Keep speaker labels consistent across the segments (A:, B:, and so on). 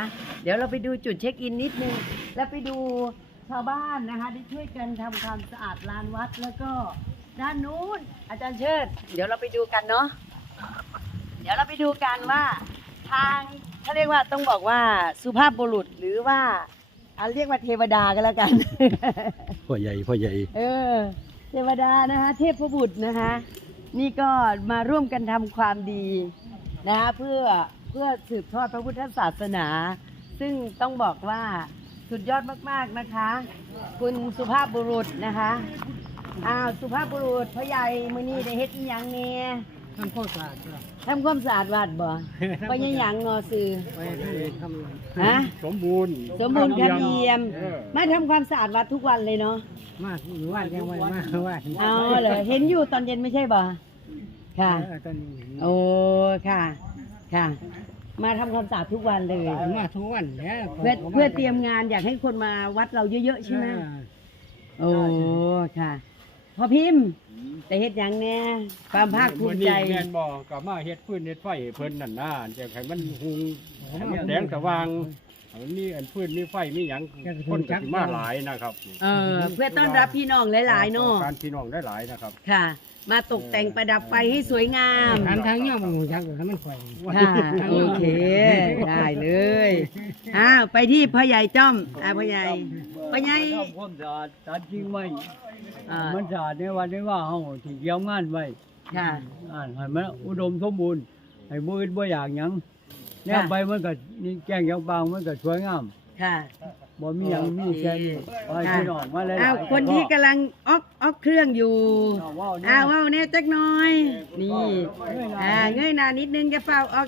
A: เดี๋ยวเราไปดูจุดเช็คอินนิดนึงแล้วไปดูชาวบ้านนะคะที่ช่วยกันทำความสะอาดลานวัดแล้วก็ด้านนู้นอาจารย์เชิดเดี๋ยวเราไปดูกันเนาะเดี๋ยวเราไปดูกันว่าทางเขาเรียกว่าต้องบอกว่าสุภาพบุรุษหรือว่าเรียกว่าเทวดากันแล้วกัน
B: พ่อใหญ่
A: เทวดานะคะเทพบุตรนะคะนี่ก็มาร่วมกันทำความดีนะคะเพื่อสืบทอดพระพุทธศาสนา ซึ่งต้องบอกว่าสุดยอดมากๆนะคะคุณสุภาพบุรุษนะคะสุภาพบุรุษพ่อใหญ่มื้อนี้ได้เฮ็ดอีหยังแน่
C: ทำความสะอาด
A: ทำความสะอาดวัดบ่พ่อใหญ่หยังงอซื้อฮะ
B: สมบูรณ์
A: คำเยี่ยมมาทำความสะอาดวัดทุกวันเลยเนาะ
C: มาว่ายังไงมาว่า
A: เหรอเห็นอยู่ตอนเย็นไม่ใช่บ่ค่ะโอ้ค่ะมาทำความสะอาดทุกวันเลย
C: มาทุกวัน
A: เพื่อเตรียมงานอยากให้คนมาวัดเราเยอะๆใช่ไหมโอ้ค่ะพอพิมพ์แต่เฮ็ดหยังแน่ความภาคภูมิใจ
B: แม่นบ่ก็มาเฮ็ดพื้นเฮ็ดไฟเพิ่นนั่นน่ะจะให้มันหุงให้มันแสงสว่างมีอันพื้นมีไฟมีหยังคนก็สิมาหลายนะครับ
A: เพื่อต้อนรับพี่น้องหลายๆเนาะ
B: การพี่น้องได้หลายนะครับ
A: ค่ะมาตกแต่งประดับไฟให้สวยงาม
C: ทางเงี้ยมันจักให้มันไฟ
A: ค่ะโอเคได้เลยไปที่พ่อใหญ่จ้อมพ่อใหญ่
C: ทำความสะอาดตัดจริงไหมมันสะอาดในวันนี้ว่าเฮาที่เกี่ยวงานไว้
A: ค่ะ
C: ให้มันอุดมสมบูรณ์ให้บ่อื่นบ่อยากหยังแนวไปมันก็นี่แกงอย่างบางมันก็สวยงาม
A: ค่ะ
C: บ่มีหยังมีแค่นี้พี่น้องมาเลย
A: คนที่กำลังออกเครื่องอยู่ว้าวเนี่ยจักหน่อยนี่เงยหน้านิดนึงจะเฝ้าออก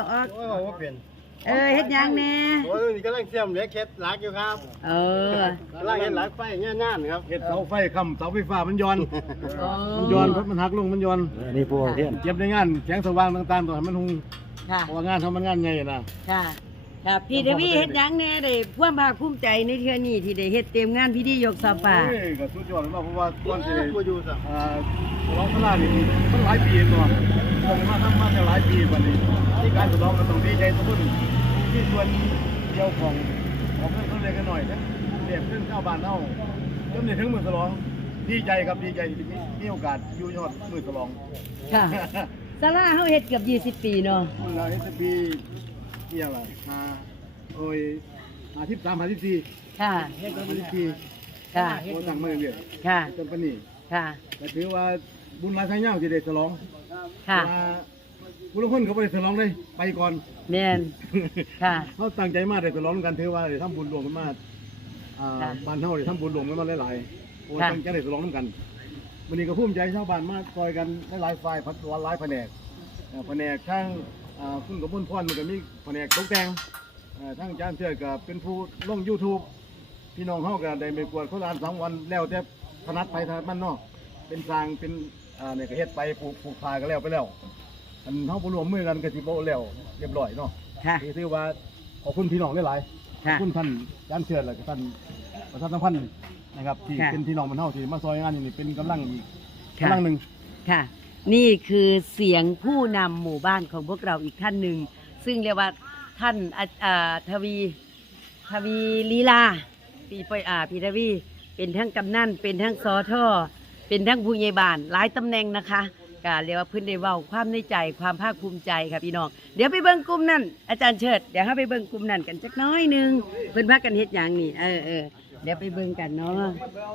A: เฮ็ดยังแน่
D: นี่กำลังเสียมเหล็กเฮ็ดหลักอยู่ครับกำลังเฮ็ดหลักไฟง่านๆครับ
B: เฮ็ดเสาไฟค้ำเสาไฟฟ้ามันย้อนมันหักลงมันย้อนนี่พวกเฮ็ดเก็บในงานแสงสว่างต่างๆตัวให้มันหุงเพราะว่างานทำมันงานใหญ่นะ
A: ค่ะพี่ทวีเฮ็ดหยังแน่ได้ความภาคภูมิใจในเทื่อนี้ที่ได้เฮ็ดเตรียมงานพิธียกเสาป่า
B: ก็สุดยอดมากเพราะว่าก่อนสิได้ร้องพระราชนี่มันหลายปีเนาะต้องมาทำมาหลายปีบัดนี้ที่การฉลองก็ต้องดีใจทุกคนที่ส่วนเดียวของเพิ่นเล็กกันหน่อยนะเรียบขึ้นชาวบ้านเฮาจนถึงมื้อฉลองดีใจครับดีใจที่มีโอกาสอยู่ยอดมื้อฉลอง
A: ค่ะศาลาเฮาเฮ็ดเกือบ20ปีเนาะ
B: เราเฮ็ดปีเกี่ยวล่ะ53 54
A: ค่ะ
B: เฮ็ดกัน14
A: ค่ะ
B: โอ้ตั้งมื้อเรื่อย
A: ค่ะ
B: จนปานนี้
A: ค่ะ
B: ก็ถือว่าบุญหลายทางยาวที่ได้ฉลอง
A: ค่ะ
B: บุญคนเขาบ่ได้ฉลองเลยไปก่อน
A: แม่นค่ะ
B: เฮาตั้งใจมาได้ฉลองกันถือว่าได้ทำบุญรวมกันมาบ้านเฮาได้ทำบุญรวมกันมาหลายๆโอ้ตั้งใจได้ฉลองนำกันวันนี้ก็ภูมิใจชาวบ้านมาซอยกันหลายฝ่ายพัฒนาหลายแผนกทางคุณกมลพรมันก็มีแผนกตกแต่งทั้งอาจารย์เชิดก็เป็นผู้ลง YouTube พี่น้องเฮาก็ได้ไปกวดเขา2 วันแล้วแต่ถนัดไปถนัดมันเนาะเป็นสร้างเป็นเนี่ยก็เฮ็ดไปปลูกพาก็แล้วไปแล้วอันเฮาบ่รวมมือกันก็สิบ่แล้วเรียบร้อยเนาะถือว่าขอบคุณพี่น้องหลายๆขอบคุณท่านอาจารย์เชิดและก็ท่านประธานสัมพันธ์นะครับที่เป็นพี่น้องมันเฮาที่มาซอยงานนี่เป็นกำลังอีกกำลังนึง
A: ค่ะนี่คือเสียงผู้นำหมู่บ้านของพวกเราอีกท่านหนึ่งซึ่งเรียกว่าท่านทวีลีลาพี่ทวีเป็นทั้งกำนันเป็นทั้งสทเป็นทั้งผู้ใหญ่บ้านหลายตำแหน่งนะคะก็เรียกว่าเพิ่นได้เว้าความในใจความภาคภูมิใจค่ะพี่น้องเดี๋ยวไปเบิ่งกลุ่มนั้นอาจารย์เชิดเดี๋ยวเฮาไปเบิ่งกลุ่มนั้นกันจักน้อยนึงเพิ่นพากันเฮ็ดหยังนี่เดี๋ยวไปเบิ่งกันเนาะ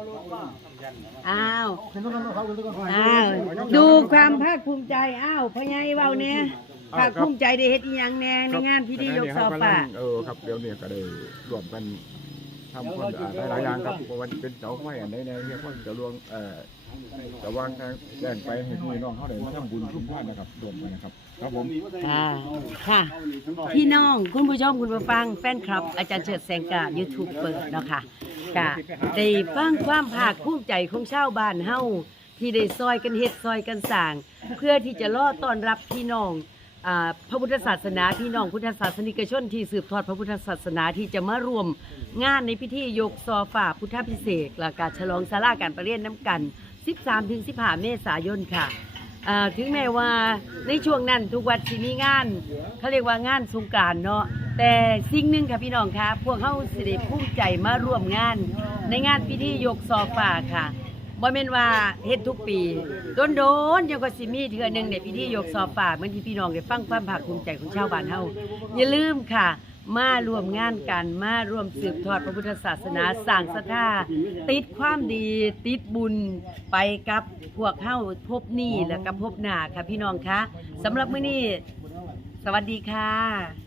A: ดูความภาคภูมิใจพ่อใหญ่เว้าเนี่ยภาคภูมิใจได้เฮ็ดอีหยังแน่ในงานพิธียกเสาป่า
E: ครับเดี๋ยวนี้ก็ได้รวมกันทำความสะอาดหลายอย่างครับเพราะว่าเป็นเสาไฟอันใดในเรื่องจะรวมจะวางทางแจ้งไปให้พี่น้องเขาได้มาทำบุญทุกท่านนะครับรวมกันนะครับครับผม
A: ค่ะพี่น้องคุณผู้ชมคุณผู้ฟังแฟนคลับอาจารย์เฉิดแสงกา YouTube เปิดเนาะค่ะก็ได้ฟังความภาคภูมิใจของชาวบ้านเฮาที่ได้ซอยกันเฮ็ดซอยกันสร้างเพื่อที่จะรอต้อนรับพี่น้องพระพุทธศาสนาพี่น้องพุทธศาสนิกชนที่สืบทอดพระพุทธศาสนาที่จะมารวมงานในพิธียกซอฝ่าพุทธพิเศษและการฉลองศาลาการประเรียนน้ำกัน 13-15 เมษายนค่ะถึงแม้ว่าในช่วงนั้นทุกวัดที่มีงานเขาเรียกว่างานสงกรานต์เนาะแต่สิ่งหนึ่งค่ะพี่น้องค่ะพวกเขาสิได้ภูมิใจมาร่วมงาน ในงานพิธียกซอฟ้าค่ะบ่แม่นว่าเฮ็ดทุกปีโดนๆยังก็สิมีเทื่อหนึงในพิธียกซอฟ้าเหมือนที่พี่น้องได้ฟังความภาคภูมิใจของชาวบ้านเฮาอย่าลืมค่ะมาร่วมงานกันมาร่วมสืบทอดพระพุทธศาสนาสร้างศรัทธาติดความดีติดบุญไปกับพวกเฮาพบนี้และกับพบหน้าค่ะพี่น้องคะสำหรับมื้อนี้สวัสดีค่ะ